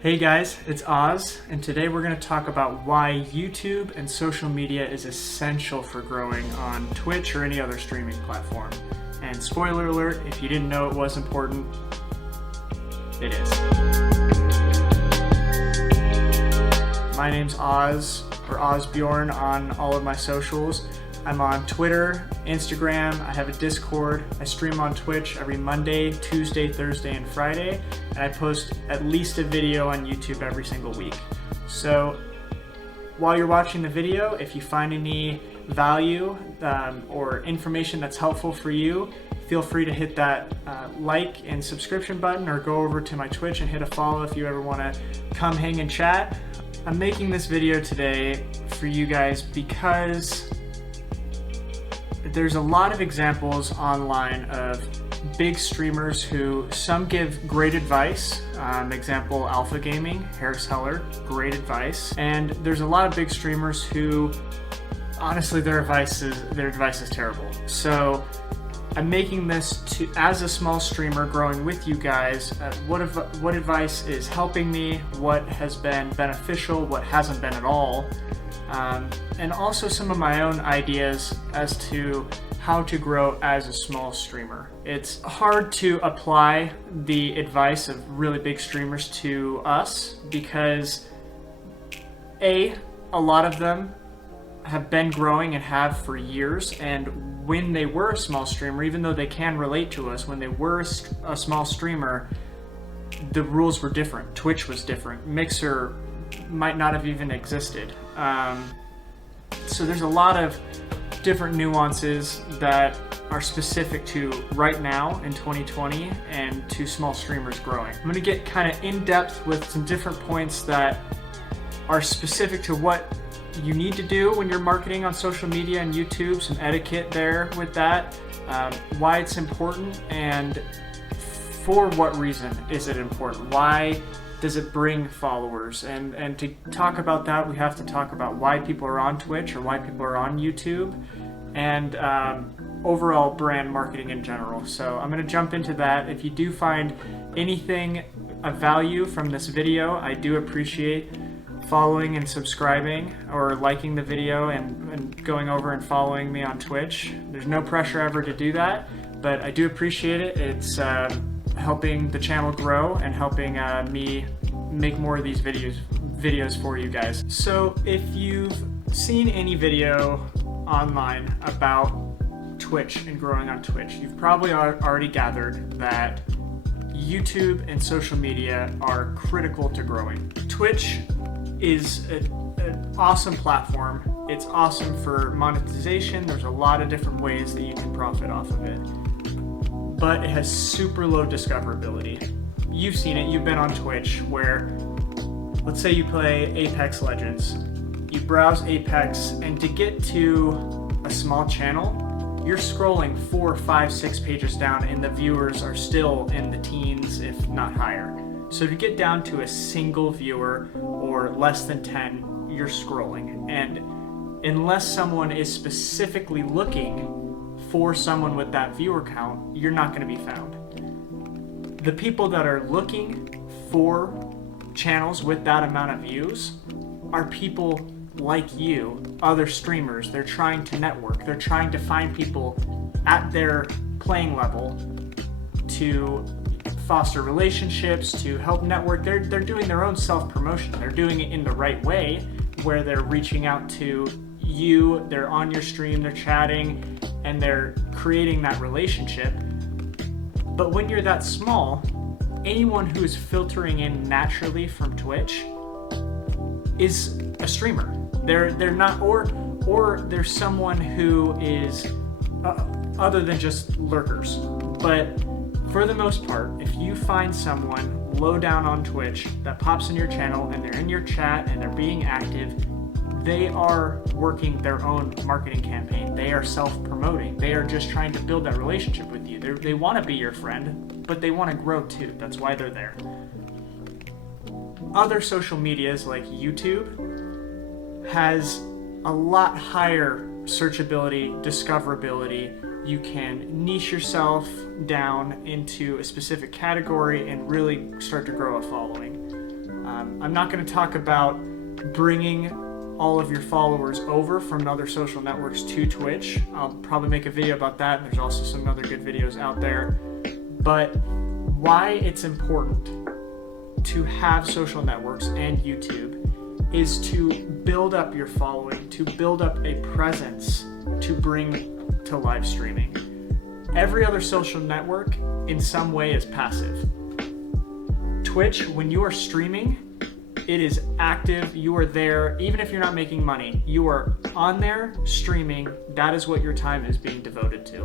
Hey guys, it's Oz, and today we're going to talk about why YouTube and social media is essential for growing on Twitch or any other streaming platform. And spoiler alert, if you didn't know it was important, it is. My name's Oz, or Osbjorn on all of my socials. I'm on Twitter, Instagram, I have a Discord, I stream on Twitch every Monday, Tuesday, Thursday, and Friday, and I post at least a video on YouTube every single week. So while you're watching the video, if you find any value or information that's helpful for you, feel free to hit that like and subscription button, or go over to my Twitch and hit a follow if you ever want to come hang and chat. I'm making this video today for you guys because there's a lot of examples online of big streamers who some give great advice. Example, Alpha Gaming, Harris Heller, great advice. And there's a lot of big streamers who, honestly, their advice is terrible. So I'm making this as a small streamer growing with you guys, what advice is helping me, what has been beneficial, what hasn't been at all. And also some of my own ideas as to how to grow as a small streamer. It's hard to apply the advice of really big streamers to us because a lot of them have been growing and have for years, and when they were a small streamer, even though they can relate to us, when they were a small streamer, the rules were different. Twitch was different. Mixer might not have even existed. So there's a lot of different nuances that are specific to right now in 2020 and to small streamers growing. I'm going to get kind of in depth with some different points that are specific to what you need to do when you're marketing on social media and YouTube, some etiquette there with that, why it's important, and for what reason is it important? Why does it bring followers? And to talk about that, we have to talk about why people are on Twitch or why people are on YouTube, and overall brand marketing in general. So I'm going to jump into that. If you do find anything of value from this video, I do appreciate following and subscribing, or liking the video and going over and following me on Twitch. There's no pressure ever to do that, but I do appreciate it. It's helping the channel grow and helping me make more of these videos for you guys. So if you've seen any video online about Twitch and growing on Twitch, you've probably already gathered that YouTube and social media are critical to growing. Twitch is an awesome platform. It's awesome for monetization. There's a lot of different ways that you can profit off of it, but it has super low discoverability. You've seen it, you've been on Twitch, where let's say you play Apex Legends. You browse Apex, and to get to a small channel, you're scrolling 4, 5, 6 pages down, and the viewers are still in the teens, if not higher. So to get down to a single viewer or less than 10, you're scrolling. And unless someone is specifically looking for someone with that viewer count, you're not going to be found. The people that are looking for channels with that amount of views are people like you, other streamers. They're trying to network. They're trying to find people at their playing level to foster relationships, to help network. They're doing their own self-promotion. They're doing it in the right way, where they're reaching out to you, they're on your stream, they're chatting, and they're creating that relationship. But when you're that small, anyone who is filtering in naturally from Twitch is a streamer. They're not, or there's someone who is other than just lurkers. But for the most part, if you find someone low down on Twitch that pops in your channel and they're in your chat and they're being active, they are working their own marketing campaign. They are self-promoting. They are just trying to build that relationship with you. They want to be your friend, but they want to grow too. That's why they're there. Other social medias like YouTube has a lot higher searchability, discoverability. You can niche yourself down into a specific category and really start to grow a following. I'm not going to talk about bringing all of your followers over from other social networks to Twitch. I'll probably make a video about that. There's also some other good videos out there. But why it's important to have social networks and YouTube is to build up your following, to build up a presence to bring to live streaming. Every other social network in some way is passive. Twitch, when you are streaming, it is active, you are there, even if you're not making money, you are on there streaming, that is what your time is being devoted to.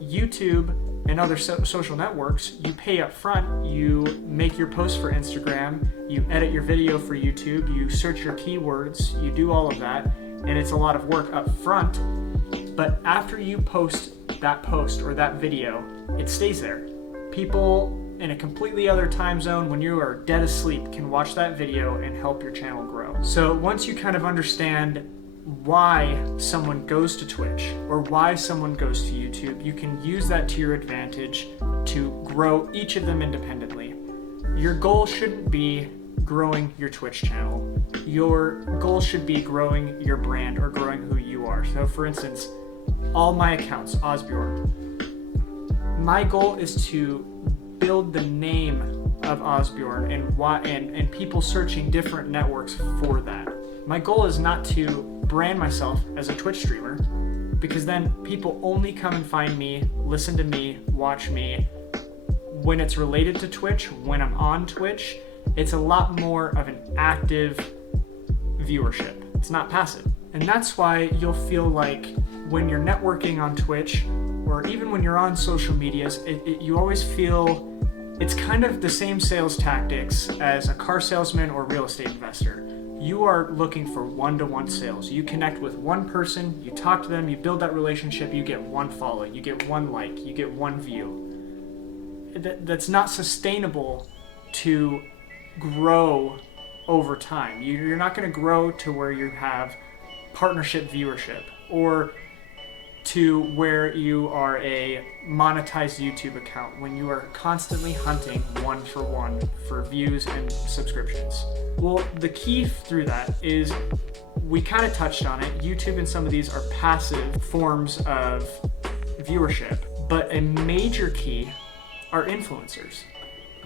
YouTube and other social networks, you pay up front, you make your post for Instagram, you edit your video for YouTube, you search your keywords, you do all of that, and it's a lot of work up front, but after you post that post or that video, it stays there. People in a completely other time zone, when you are dead asleep, can watch that video and help your channel grow. So once you kind of understand why someone goes to Twitch or why someone goes to YouTube, you can use that to your advantage to grow each of them independently. Your goal shouldn't be growing your Twitch channel. Your goal should be growing your brand or growing who you are. So for instance, all my accounts, Osbjorn, my goal is to build the name of Osbjorn and people searching different networks for that. My goal is not to brand myself as a Twitch streamer, because then people only come and find me, listen to me, watch me when it's related to Twitch. When I'm on Twitch, it's a lot more of an active viewership. It's not passive. And that's why you'll feel like when you're networking on Twitch, or even when you're on social medias, you always feel it's kind of the same sales tactics as a car salesman or real estate investor. You are looking for one-to-one sales. You connect with one person, you talk to them, you build that relationship, you get one follow, you get one like, you get one view. That's not sustainable to grow over time. You're not going to grow to where you have partnership viewership or to where you are a monetized YouTube account when you are constantly hunting one for views and subscriptions. Well, the key through that is, we kind of touched on it, YouTube and some of these are passive forms of viewership, but a major key are influencers.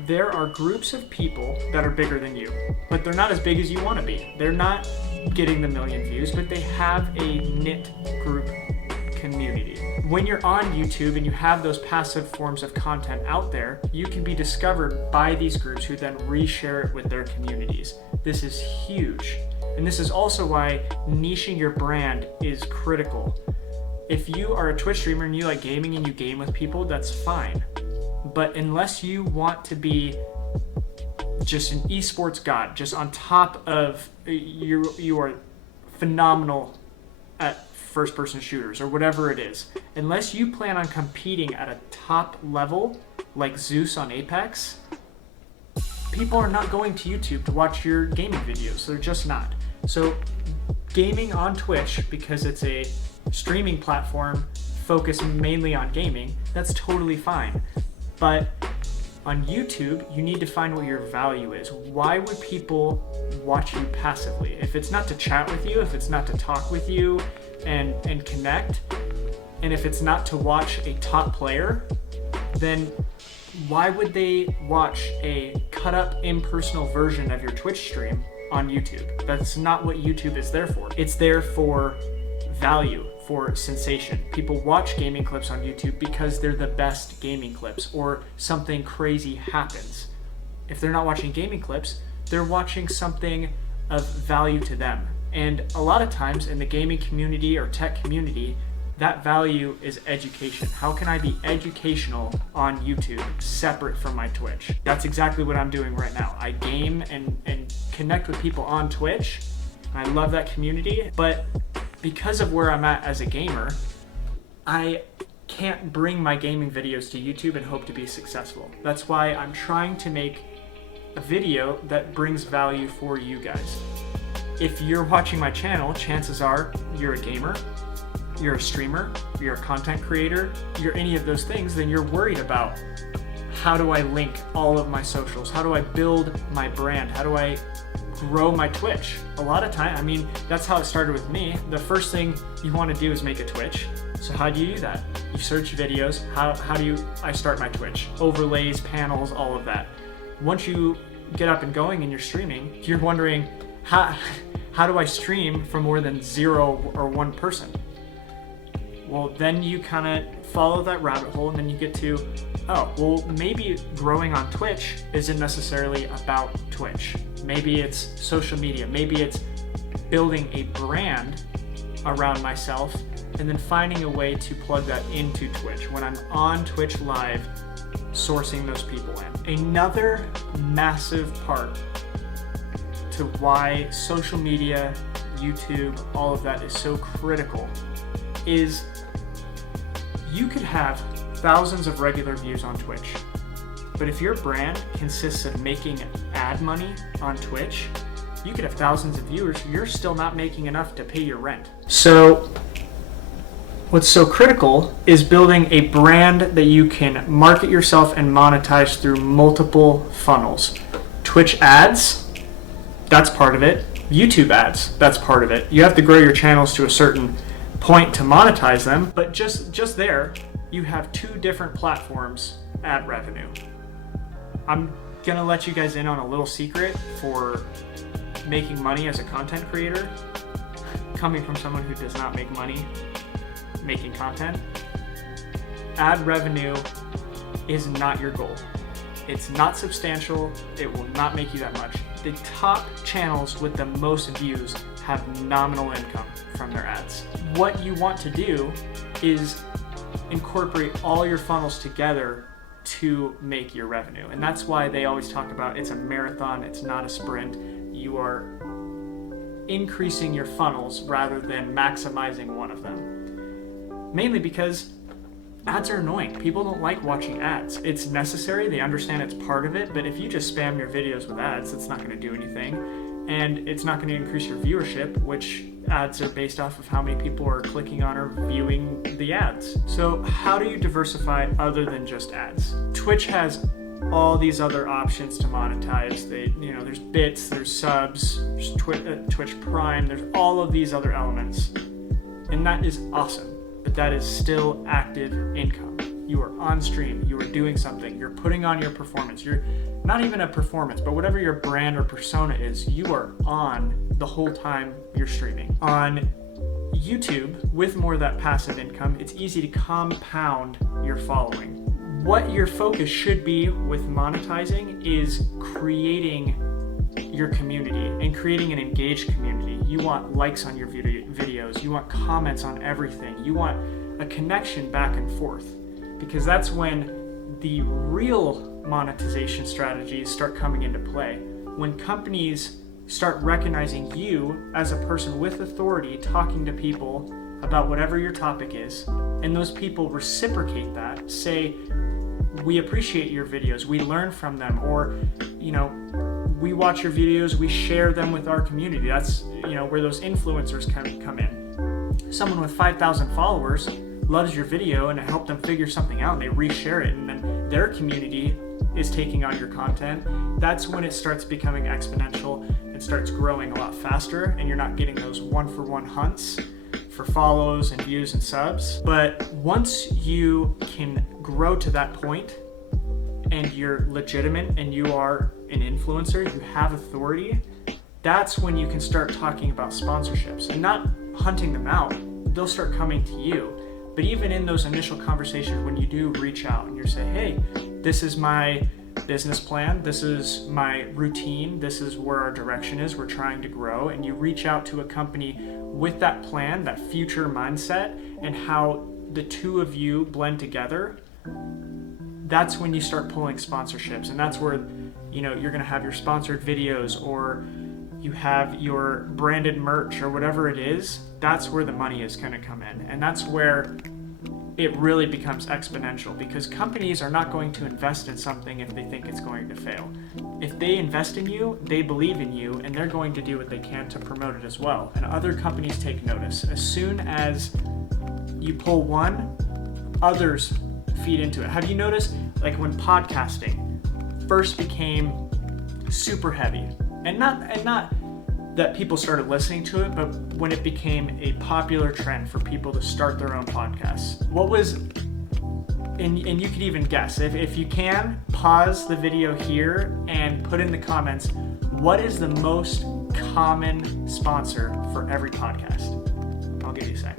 There are groups of people that are bigger than you, but they're not as big as you want to be. They're not getting the million views, but they have a knit group community. When you're on YouTube and you have those passive forms of content out there, you can be discovered by these groups who then reshare it with their communities. This is huge. And this is also why niching your brand is critical. If you are a Twitch streamer and you like gaming and you game with people, that's fine. But unless you want to be just an esports god, just on top of, you are phenomenal at first-person shooters or whatever it is, unless you plan on competing at a top level like Zeus on Apex, people are not going to YouTube to watch your gaming videos. They're just not. So gaming on Twitch, because it's a streaming platform focused mainly on gaming, that's totally fine. But on YouTube, you need to find what your value is. Why would people watch you passively? If it's not to chat with you, if it's not to talk with you and connect, and if it's not to watch a top player, then why would they watch a cut up impersonal version of your Twitch stream on YouTube? That's not what YouTube is there for. It's there for value, for sensation. People watch gaming clips on YouTube because they're the best gaming clips or something crazy happens. If they're not watching gaming clips, they're watching something of value to them. And a lot of times in the gaming community or tech community, that value is education. How can I be educational on YouTube separate from my Twitch? That's exactly what I'm doing right now. I game and connect with people on Twitch. I love that community, but because of where I'm at as a gamer, I can't bring my gaming videos to YouTube and hope to be successful. That's why I'm trying to make a video that brings value for you guys. If you're watching my channel, chances are you're a gamer, you're a streamer, you're a content creator, you're any of those things, then you're worried about how do I link all of my socials? How do I build my brand? How do I grow my Twitch? A lot of time, I mean, that's how it started with me. The first thing you want to do is make a Twitch. So how do you do that? You search videos. How do I start my Twitch? Overlays, panels, all of that. Once you get up and going and you're streaming, you're wondering, how do I stream for more than 0 or 1 person? Well, then you kind of follow that rabbit hole, and then you get to, oh, well, maybe growing on Twitch isn't necessarily about Twitch. Maybe it's social media. Maybe it's building a brand around myself and then finding a way to plug that into Twitch when I'm on Twitch Live, sourcing those people in. Another massive part to why social media, YouTube, all of that is so critical is you could have thousands of regular views on Twitch, but if your brand consists of making ad money on Twitch, you could have thousands of viewers, you're still not making enough to pay your rent. So what's so critical is building a brand that you can market yourself and monetize through multiple funnels. Twitch ads, that's part of it. YouTube ads, that's part of it. You have to grow your channels to a certain point to monetize them, but just there, you have 2 different platforms ad revenue. I'm gonna let you guys in on a little secret for making money as a content creator, coming from someone who does not make money making content. Ad revenue is not your goal. It's not substantial. It will not make you that much. The top channels with the most views have nominal income from their ads. What you want to do is incorporate all your funnels together to make your revenue. And that's why they always talk about it's a marathon, it's not a sprint. You are increasing your funnels rather than maximizing one of them. Mainly because ads are annoying. People don't like watching ads. It's necessary, they understand it's part of it, but if you just spam your videos with ads, it's not gonna do anything. And it's not gonna increase your viewership, which ads are based off of how many people are clicking on or viewing the ads. So how do you diversify other than just ads? Twitch has all these other options to monetize. There's bits, there's subs, there's Twitch Prime, there's all of these other elements. And that is awesome. But that is still active income. You are on stream, you are doing something, you're putting on your performance. You're not even a performance, but whatever your brand or persona is, you are on the whole time you're streaming. On YouTube, with more of that passive income, it's easy to compound your following. What your focus should be with monetizing is creating your community and creating an engaged community. You want likes on your videos, you want comments on everything, you want a connection back and forth, because that's when the real monetization strategies start coming into play. When companies start recognizing you as a person with authority talking to people about whatever your topic is, and those people reciprocate that, say, we appreciate your videos, we learn from them, or we watch your videos, we share them with our community. That's where those influencers come in. Someone with 5,000 followers loves your video and it helped them figure something out, and they reshare it, and then their community is taking on your content. That's when it starts becoming exponential and starts growing a lot faster, and you're not getting those 1-for-1 hunts for follows and views and subs. But once you can grow to that point and you're legitimate and you are an influencer, you have authority, that's when you can start talking about sponsorships and not hunting them out. They'll start coming to you. But even in those initial conversations, when you do reach out and you say, hey, this is my business plan, this is my routine, this is where our direction is, we're trying to grow, and you reach out to a company with that plan, that future mindset, and how the two of you blend together, that's when you start pulling sponsorships. And that's where you're gonna have your sponsored videos, or you have your branded merch, or whatever it is. That's where the money is gonna come in. And that's where it really becomes exponential, because companies are not going to invest in something if they think it's going to fail. If they invest in you, they believe in you, and they're going to do what they can to promote it as well. And other companies take notice. As soon as you pull one, others feed into it. Have you noticed like when podcasting first became super heavy, and not that people started listening to it, but when it became a popular trend for people to start their own podcasts. What was, and you could even guess, if you can, pause the video here and put in the comments, what is the most common sponsor for every podcast? I'll give you a sec.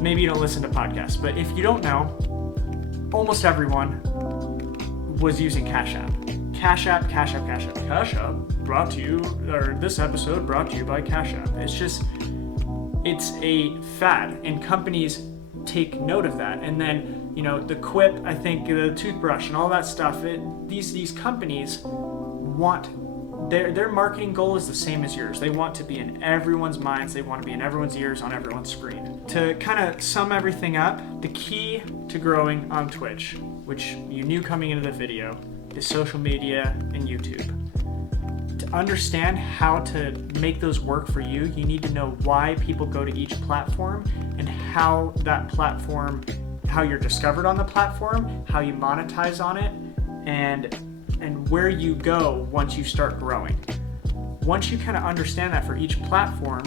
Maybe you don't listen to podcasts, but if you don't know, almost everyone was using Cash App. Cash App. Cash App brought to you, or this episode brought to you by Cash App. It's a fad, and companies take note of that. And then, the Quip, I think the toothbrush and all that stuff, these companies want, their marketing goal is the same as yours. They want to be in everyone's minds. They want to be in everyone's ears, on everyone's screen. To kind of sum everything up, the key to growing on Twitch, which you knew coming into the video, is social media and YouTube. To understand how to make those work for you, you need to know why people go to each platform and how that platform, how you're discovered on the platform, how you monetize on it, and where you go once you start growing. Once you kind of understand that for each platform,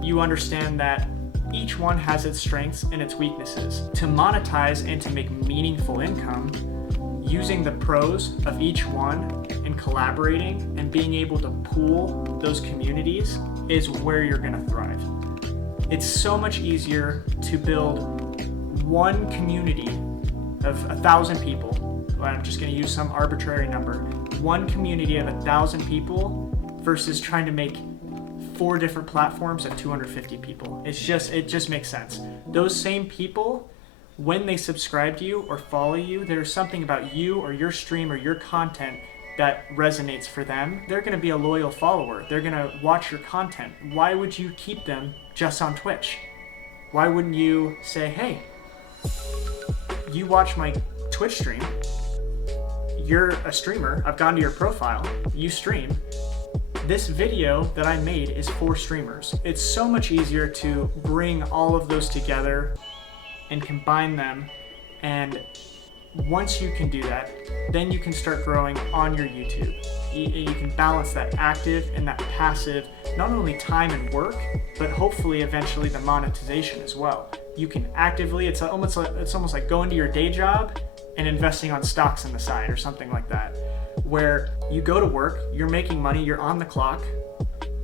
you understand that each one has its strengths and its weaknesses. To monetize and to make meaningful income, using the pros of each one and collaborating and being able to pool those communities is where you're going to thrive. It's so much easier to build one community of 1,000 people. I'm just going to use some arbitrary number. One community of 1,000 people versus trying to make 4 different platforms of 250 people. It just makes sense. Those same people, when they subscribe to you or follow you, there's something about you or your stream or your content that resonates for them. They're going to be a loyal follower. They're going to watch your content. Why would you keep them just on Twitch? Why wouldn't you say, hey, you watch my Twitch stream, you're a streamer, I've gone to your profile, you stream, this video that I made is for streamers. It's so much easier to bring all of those together and combine them, and once you can do that, then you can start growing on your YouTube. You can balance that active and that passive, not only time and work, but hopefully eventually the monetization as well. You can actively, it's almost like going to your day job and investing on stocks on the side or something like that, where you go to work, you're making money, you're on the clock.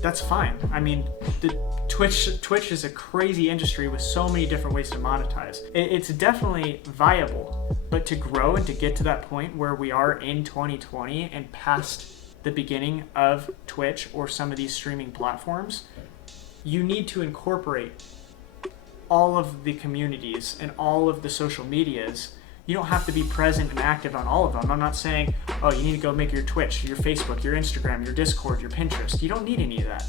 That's fine. I mean, the Twitch is a crazy industry with so many different ways to monetize. It's definitely viable, but to grow and to get to that point where we are in 2020 and past the beginning of Twitch or some of these streaming platforms, you need to incorporate all of the communities and all of the social medias. You don't have to be present and active on all of them. I'm not saying, oh, you need to go make your Twitch, your Facebook, your Instagram, your Discord, your Pinterest. You don't need any of that.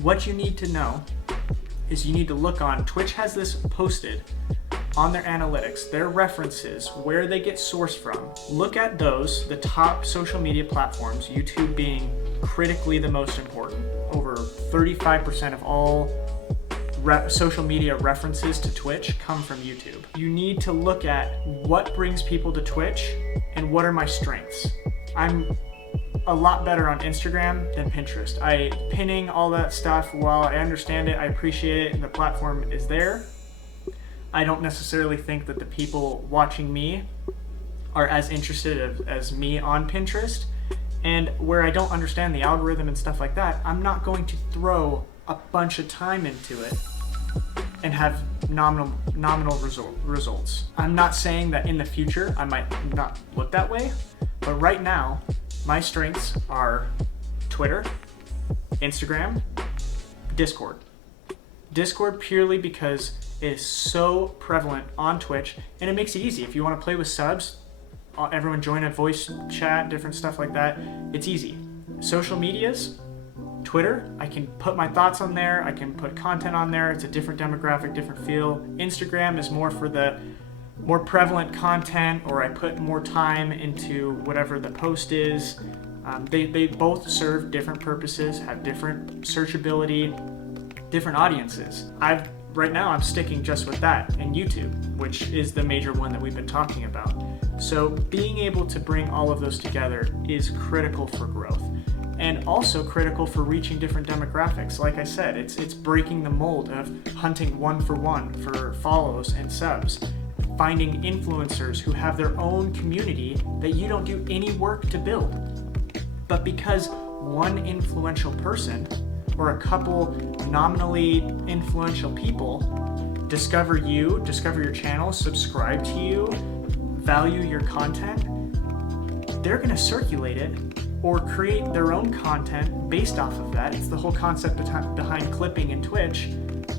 What you need to know is you need to look on, Twitch has this posted on their analytics, their references, where they get sourced from. Look at those, the top social media platforms, YouTube being critically the most important. Over 35% of all social media references to Twitch come from YouTube. You need to look at what brings people to Twitch and what are my strengths. I'm a lot better on Instagram than Pinterest. Pinning all that stuff, while I understand it, I appreciate it, and the platform is there, I don't necessarily think that the people watching me are as interested as me on Pinterest. And where I don't understand the algorithm and stuff like that, I'm not going to throw a bunch of time into it and have nominal results. I'm not saying that in the future I might not look that way, but right now my strengths are Twitter, Instagram, Discord. Discord purely because it is so prevalent on Twitch, and it makes it easy. If you want to play with subs, everyone join a voice chat, different stuff like that. It's easy. Social medias, Twitter, I can put my thoughts on there. I can put content on there. It's a different demographic, different feel. Instagram is more for the more prevalent content, or I put more time into whatever the post is. They both serve different purposes, have different searchability, different audiences. I've right now I'm sticking just with that and YouTube, which is the major one that we've been talking about. So being able to bring all of those together is critical for growth, and also critical for reaching different demographics. Like I said, it's breaking the mold of hunting one for follows and subs, finding influencers who have their own community that you don't do any work to build. But because one influential person or a couple nominally influential people discover you, discover your channel, subscribe to you, value your content, they're going to circulate it or create their own content based off of that. It's the whole concept behind clipping in Twitch,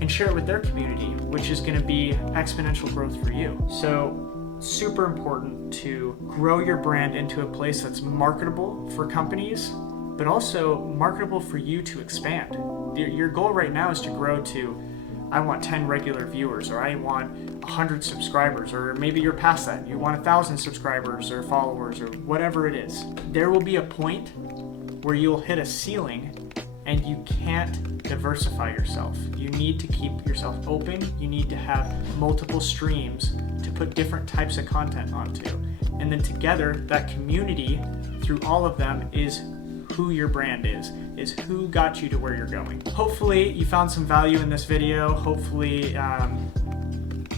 and share it with their community, which is going to be exponential growth for you. So super important to grow your brand into a place that's marketable for companies, but also marketable for you to expand. Your goal right now is to grow to, I want 10 regular viewers, or I want 100 subscribers, or maybe you're past that. You want 1,000 subscribers or followers or whatever it is. There will be a point where you'll hit a ceiling and you can't diversify yourself. You need to keep yourself open. You need to have multiple streams to put different types of content onto. And then together, that community through all of them is who your brand is who got you to where you're going. Hopefully you found some value in this video. Hopefully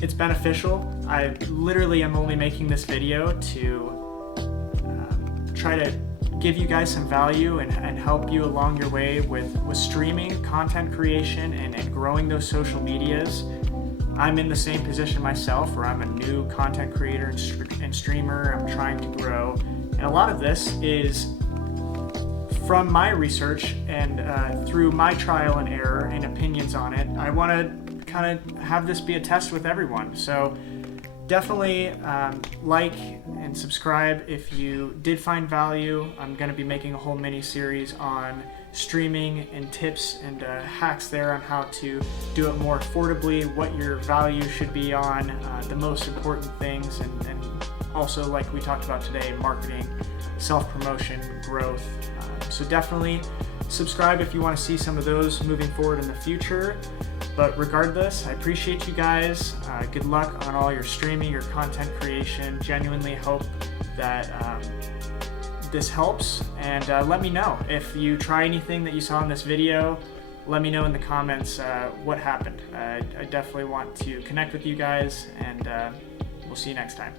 it's beneficial. I literally am only making this video to try to give you guys some value and help you along your way with streaming, content creation, and growing those social medias. I'm in the same position myself, where I'm a new content creator and streamer. I'm trying to grow, and a lot of this is from my research and through my trial and error and opinions on it. I want to kind of have this be a test with everyone. So definitely like and subscribe if you did find value. I'm going to be making a whole mini series on streaming and tips and hacks there on how to do it more affordably, what your value should be on, the most important things, and also, like we talked about today, marketing, self-promotion, growth. So definitely subscribe if you want to see some of those moving forward in the future. But regardless, I appreciate you guys. Good luck on all your streaming, your content creation. Genuinely hope that this helps. And let me know if you try anything that you saw in this video. Let me know in the comments what happened. I definitely want to connect with you guys, and we'll see you next time.